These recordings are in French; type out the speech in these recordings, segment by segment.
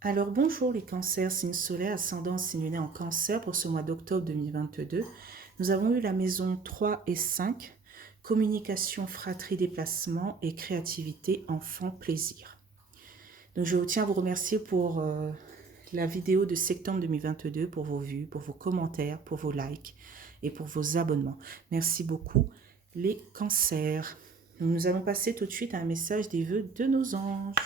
Alors bonjour les cancers, signe solaire, ascendant, signe lunaire en cancer pour ce mois d'octobre 2022. Nous avons eu la maison 3 et 5, communication, fratrie, déplacement et créativité, enfant, plaisir. Donc je tiens à vous remercier pour la vidéo de septembre 2022, pour vos vues, pour vos commentaires, pour vos likes et pour vos abonnements. Merci beaucoup les cancers. Nous allons passer tout de suite à un message des vœux de nos anges.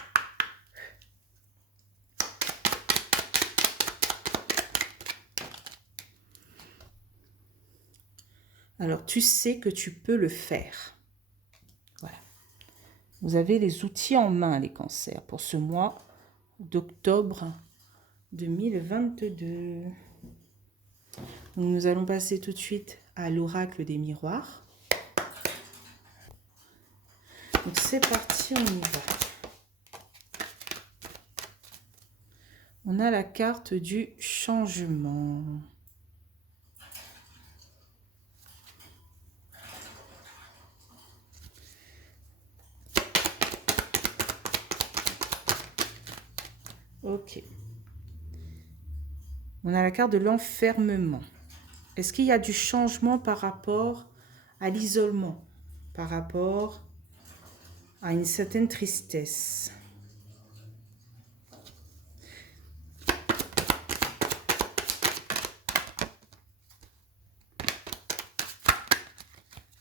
Alors, tu sais que tu peux le faire. Voilà. Vous avez les outils en main, les cancers, pour ce mois d'octobre 2022. Nous allons passer tout de suite à l'oracle des miroirs. Donc, c'est parti, on y va. On a la carte du changement. Ok. On a la carte de l'enfermement. Est-ce qu'il y a du changement par rapport à l'isolement, par rapport à une certaine tristesse?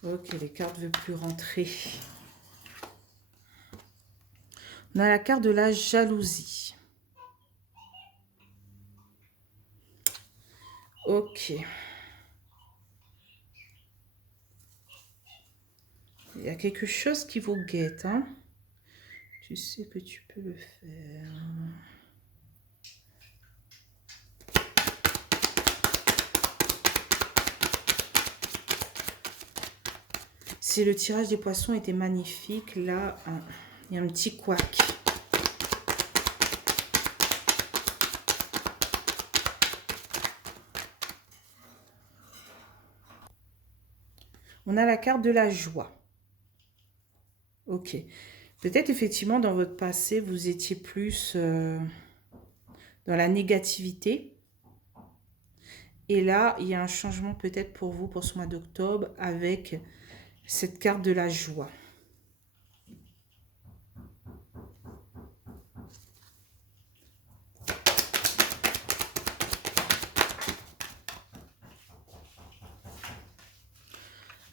Ok, les cartes ne veulent plus rentrer. On a la carte de la jalousie. Ok. Il y a quelque chose qui vous guette, hein? Tu sais que tu peux le faire. Si le tirage des poissons était magnifique, là, il y a un petit couac. On a la carte de la joie. Ok. Peut-être effectivement dans votre passé, vous étiez plus dans la négativité. Et là, il y a un changement peut-être pour vous pour ce mois d'octobre avec cette carte de la joie.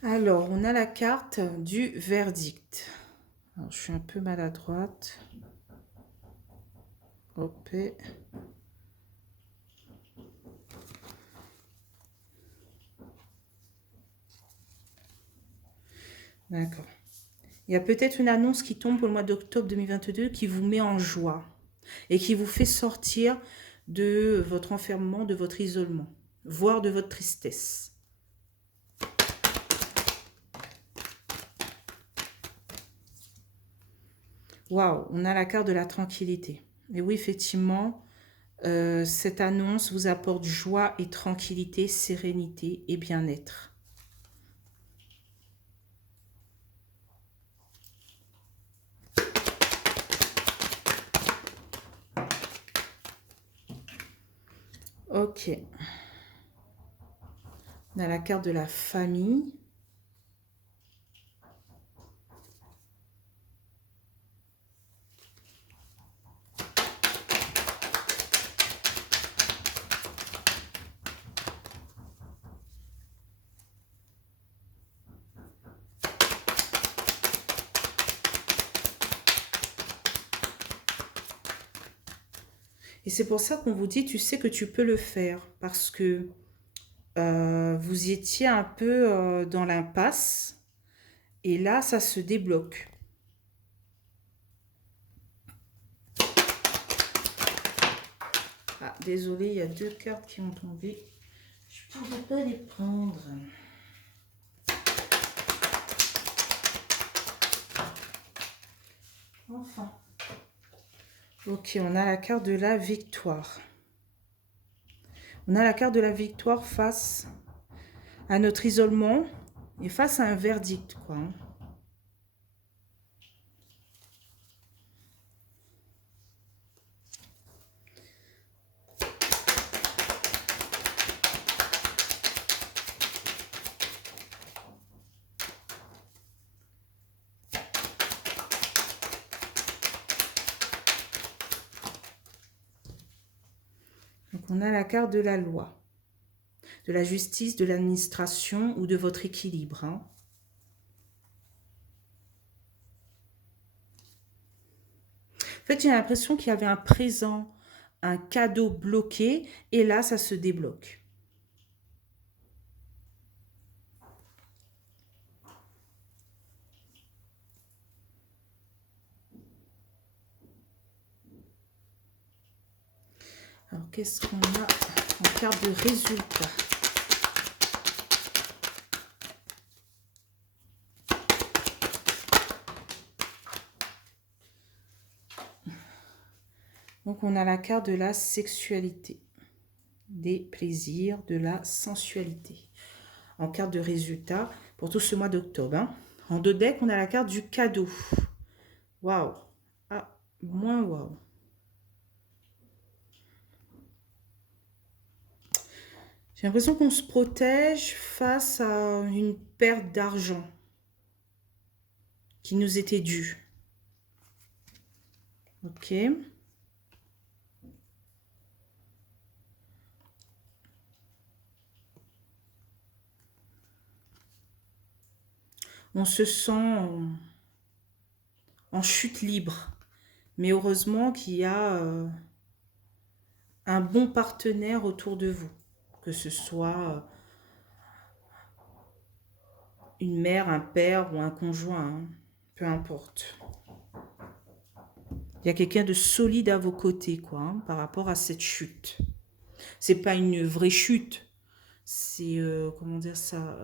Alors, on a la carte du verdict. Alors, je suis un peu maladroite. Hop. D'accord. Il y a peut-être une annonce qui tombe pour le mois d'octobre 2022 qui vous met en joie et qui vous fait sortir de votre enfermement, de votre isolement, voire de votre tristesse. Waouh, on a la carte de la tranquillité. Et oui, effectivement, cette annonce vous apporte joie et tranquillité, sérénité et bien-être. Ok. On a la carte de la famille. Et c'est pour ça qu'on vous dit, tu sais que tu peux le faire. Parce que vous étiez un peu dans l'impasse. Et là, ça se débloque. Ah, désolé, il y a deux cartes qui ont tombé. Je ne pourrais pas les prendre. Enfin. Ok, on a la carte de la victoire. On a la carte de la victoire face à notre isolement et face à un verdict, quoi. Donc, on a la carte de la loi, de la justice, de l'administration ou de votre équilibre. Hein. En fait, j'ai l'impression qu'il y avait un présent, un cadeau bloqué, et là, ça se débloque. Alors, qu'est-ce qu'on a en carte de résultat? Donc, on a la carte de la sexualité, des plaisirs, de la sensualité. En carte de résultat pour tout ce mois d'octobre. Hein. En deux decks, on a la carte du cadeau. Waouh! Ah, moins waouh. J'ai l'impression qu'on se protège face à une perte d'argent qui nous était due. Ok. On se sent en chute libre. Mais heureusement qu'il y a un bon partenaire autour de vous. Que ce soit une mère, un père ou un conjoint. Hein. Peu importe. Il y a quelqu'un de solide à vos côtés, quoi, hein, par rapport à cette chute. C'est pas une vraie chute. C'est, comment dire ça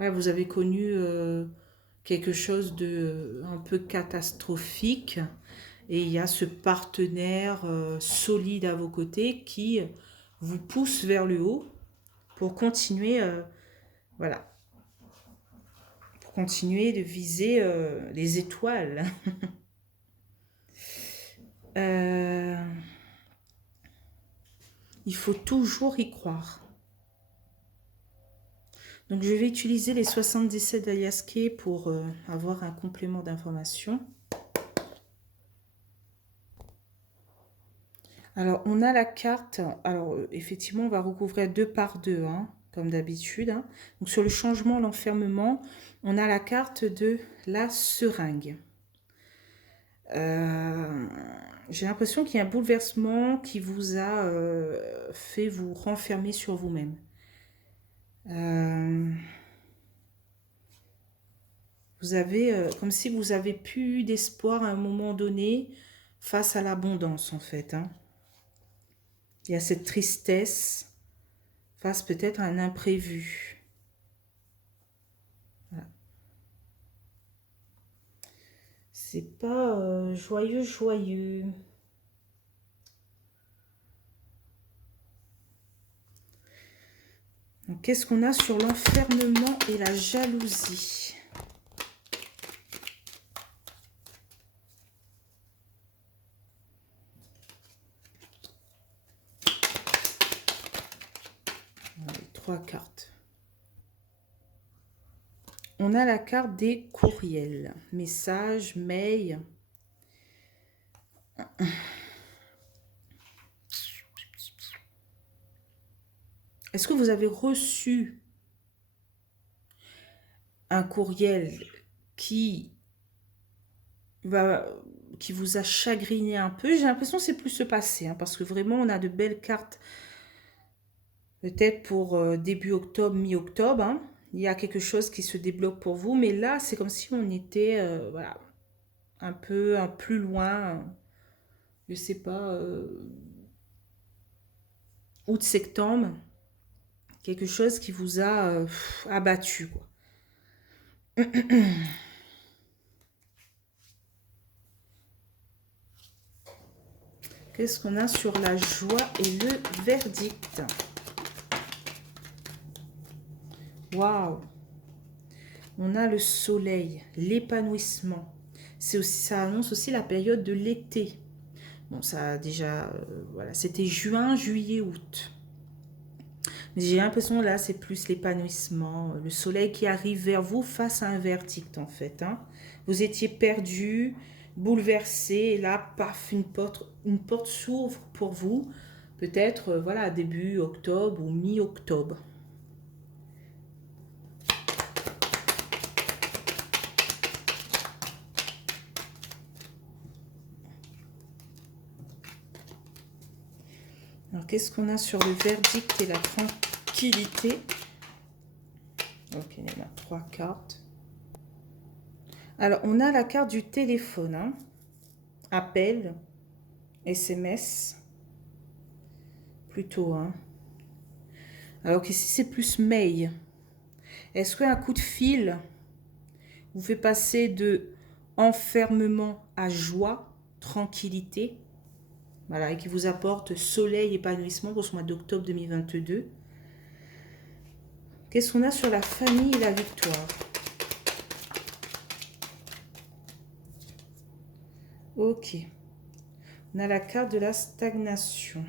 ouais, vous avez connu quelque chose de un peu catastrophique et il y a ce partenaire solide à vos côtés qui vous pousse vers le haut pour continuer, voilà, pour continuer de viser les étoiles. Il faut toujours y croire. Donc je vais utiliser les 77 d'Aliaské pour avoir un complément d'information. Alors on a la carte, alors effectivement on va recouvrir 2 par 2, hein, comme d'habitude. Hein. Donc sur le changement, l'enfermement, on a la carte de la seringue. J'ai l'impression qu'il y a un bouleversement qui vous a fait vous renfermer sur vous-même. Vous avez, comme si vous avez plus eu d'espoir à un moment donné face à l'abondance en fait. Hein. Il y a cette tristesse face peut-être à un imprévu. Voilà. C'est pas joyeux, joyeux. Donc, qu'est-ce qu'on a sur l'enfermement et la jalousie? Allez, 3 cartes. On a la carte des courriels. Messages, mails. Est-ce que vous avez reçu un courriel qui vous a chagriné un peu? J'ai l'impression que c'est plus se passer, hein, parce que vraiment, on a de belles cartes, peut-être pour début octobre, mi-octobre. Hein. Il y a quelque chose qui se débloque pour vous, mais là, c'est comme si on était voilà, un peu plus loin, je sais pas, août-septembre, quelque chose qui vous a abattu, quoi. Qu'est-ce qu'on a sur la joie et le verdict? Waouh! On a le soleil, l'épanouissement. C'est aussi, ça annonce aussi la période de l'été. Bon, ça a déjà, voilà, c'était juin, juillet, août. Mais j'ai l'impression là, c'est plus l'épanouissement, le soleil qui arrive vers vous face à un verdict en fait. Hein. Vous étiez perdu, bouleversé. Et là, paf, une porte s'ouvre pour vous. Peut-être, voilà, début octobre ou mi-octobre. Alors, qu'est-ce qu'on a sur le verdict et la tranquillité? Ok, il y a 3 cartes. Alors, on a la carte du téléphone. Hein. Appel, SMS. Plutôt. Hein. Alors qu'ici, c'est plus mail. Est-ce qu'un coup de fil vous fait passer de enfermement à joie, tranquillité? Voilà, et qui vous apporte soleil, épanouissement pour ce mois d'octobre 2022. Qu'est-ce qu'on a sur la famille et la victoire? Ok. On a la carte de la stagnation.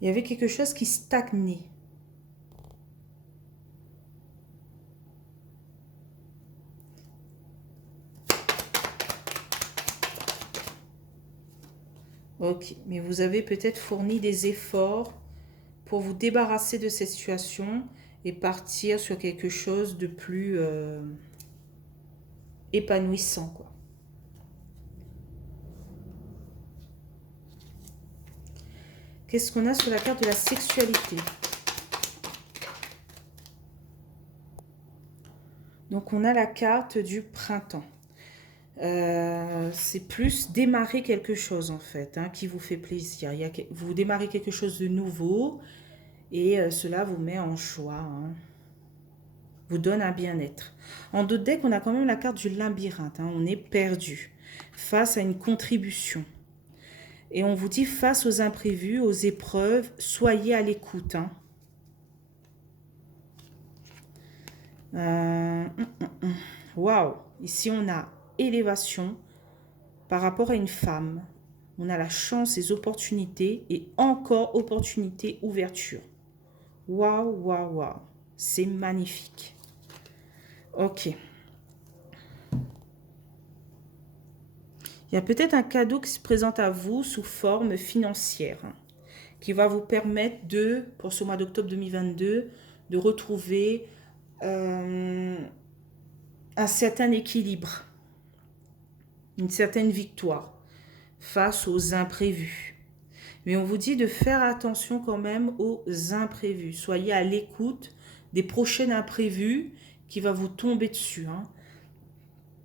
Il y avait quelque chose qui stagnait. Ok, mais vous avez peut-être fourni des efforts pour vous débarrasser de cette situation et partir sur quelque chose de plus épanouissant, quoi. Qu'est-ce qu'on a sur la carte de la sexualité? Donc, on a la carte du printemps. C'est plus démarrer quelque chose, en fait, hein, qui vous fait plaisir. Vous démarrez quelque chose de nouveau et cela vous met en joie, hein, vous donne un bien-être. En d'autres decks, on a quand même la carte du labyrinthe. Hein, on est perdu face à une contribution. Et on vous dit, face aux imprévus, aux épreuves, soyez à l'écoute. Hein. Waouh! Ici, on a élévation par rapport à une femme. On a la chance, les opportunités et encore opportunité, ouverture. Waouh, waouh, waouh. C'est magnifique. Ok. Il y a peut-être un cadeau qui se présente à vous sous forme financière, hein, qui va vous permettre de, pour ce mois d'octobre 2022, de retrouver un certain équilibre, une certaine victoire face aux imprévus. Mais on vous dit de faire attention quand même aux imprévus. Soyez à l'écoute des prochains imprévus qui va vous tomber dessus. Hein.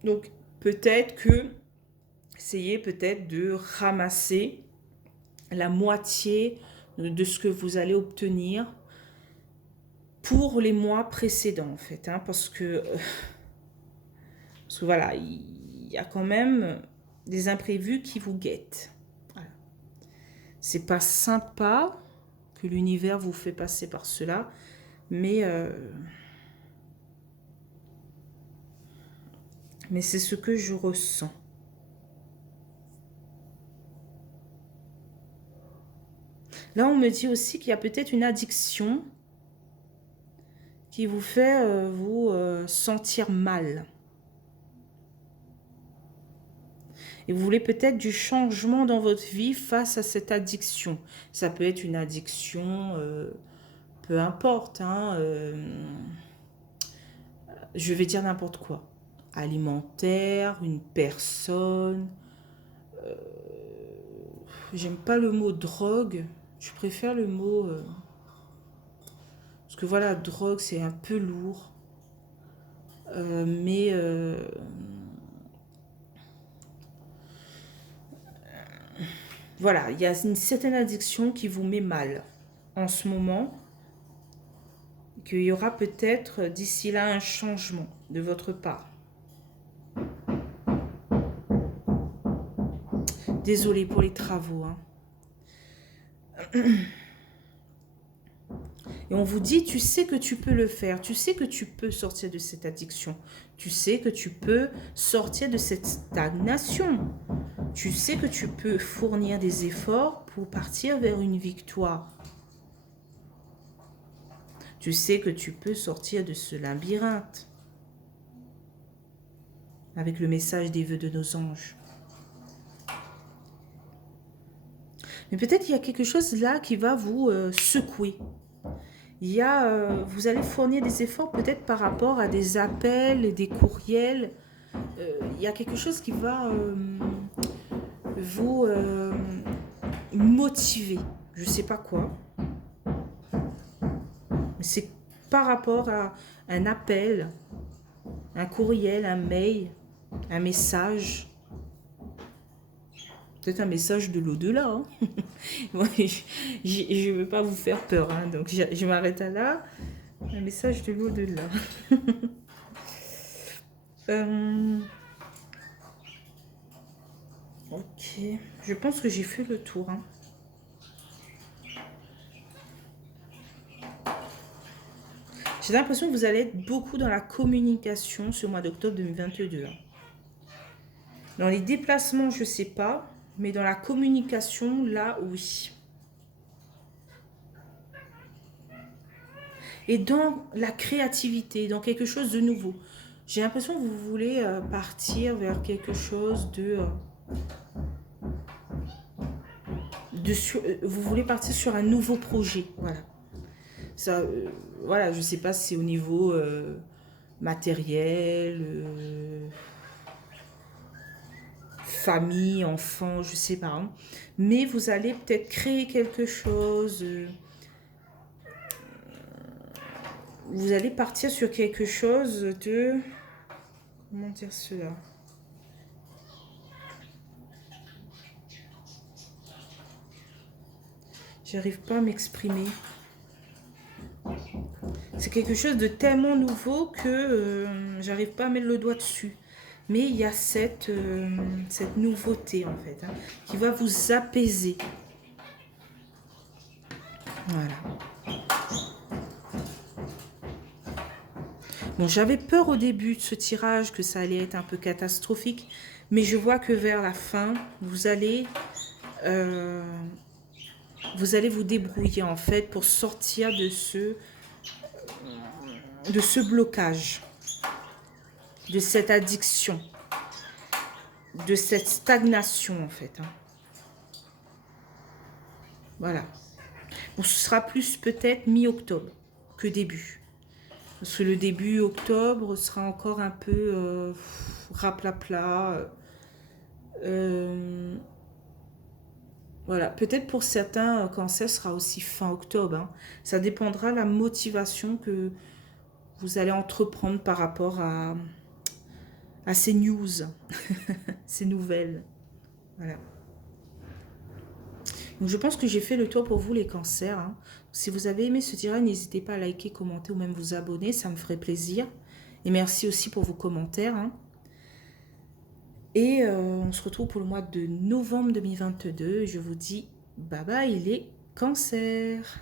Donc peut-être que essayez peut-être de ramasser la moitié de ce que vous allez obtenir pour les mois précédents en fait. Hein, parce que voilà, il y a quand même des imprévus qui vous guettent. Voilà. C'est pas sympa que l'univers vous fait passer par cela, mais c'est ce que je ressens. Là, on me dit aussi qu'il y a peut-être une addiction qui vous fait vous sentir mal. Et vous voulez peut-être du changement dans votre vie face à cette addiction. Ça peut être une addiction, peu importe, hein, je vais dire n'importe quoi. Alimentaire, une personne. J'aime pas le mot drogue. Je préfère le mot... parce que voilà, drogue, c'est un peu lourd. Mais... voilà, il y a une certaine addiction qui vous met mal en ce moment. Qu'il y aura peut-être d'ici là un changement de votre part. Désolée pour les travaux. Hein. Et on vous dit, tu sais que tu peux le faire. Tu sais que tu peux sortir de cette addiction. Tu sais que tu peux sortir de cette stagnation. Tu sais que tu peux fournir des efforts pour partir vers une victoire. Tu sais que tu peux sortir de ce labyrinthe avec le message des vœux de nos anges. Mais peut-être il y a quelque chose là qui va vous secouer. Vous allez fournir des efforts peut-être par rapport à des appels, des courriels. Il y a quelque chose qui va vous motiver. Je ne sais pas quoi. Mais c'est par rapport à un appel, un courriel, un mail, un message. Peut-être un message de l'au-delà. Hein. Moi, je ne veux pas vous faire peur. Hein, donc, je m'arrête à là. Un message de l'au-delà. Ok. Je pense que j'ai fait le tour. Hein. J'ai l'impression que vous allez être beaucoup dans la communication ce mois d'octobre 2022. Hein. Dans les déplacements, je ne sais pas. Mais dans la communication, là, oui. Et dans la créativité, dans quelque chose de nouveau. J'ai l'impression que vous voulez partir vers quelque chose vous voulez partir sur un nouveau projet. Voilà. Ça, voilà, je ne sais pas si c'est au niveau matériel, famille, enfant, je ne sais pas. Hein. Mais vous allez peut-être créer quelque chose. Vous allez partir sur quelque chose de... Comment dire cela? J'arrive pas à m'exprimer. C'est quelque chose de tellement nouveau que j'arrive pas à mettre le doigt dessus. Mais il y a cette nouveauté en fait, hein, qui va vous apaiser. Voilà. Bon, j'avais peur au début de ce tirage que ça allait être un peu catastrophique, mais je vois que vers la fin, vous allez vous débrouiller en fait pour sortir de ce blocage, de cette addiction, de cette stagnation en fait. Hein. Voilà. Bon, ce sera plus peut-être mi-octobre que début. Parce que le début octobre sera encore un peu raplapla. Voilà, peut-être pour certains cancers, ce sera aussi fin octobre. Hein. Ça dépendra de la motivation que vous allez entreprendre par rapport à ces news, ces nouvelles. Voilà. Donc je pense que j'ai fait le tour pour vous les cancers. Hein. Si vous avez aimé ce tirage, n'hésitez pas à liker, commenter ou même vous abonner, ça me ferait plaisir. Et merci aussi pour vos commentaires. Hein. Et on se retrouve pour le mois de novembre 2022. Je vous dis bye bye les cancers.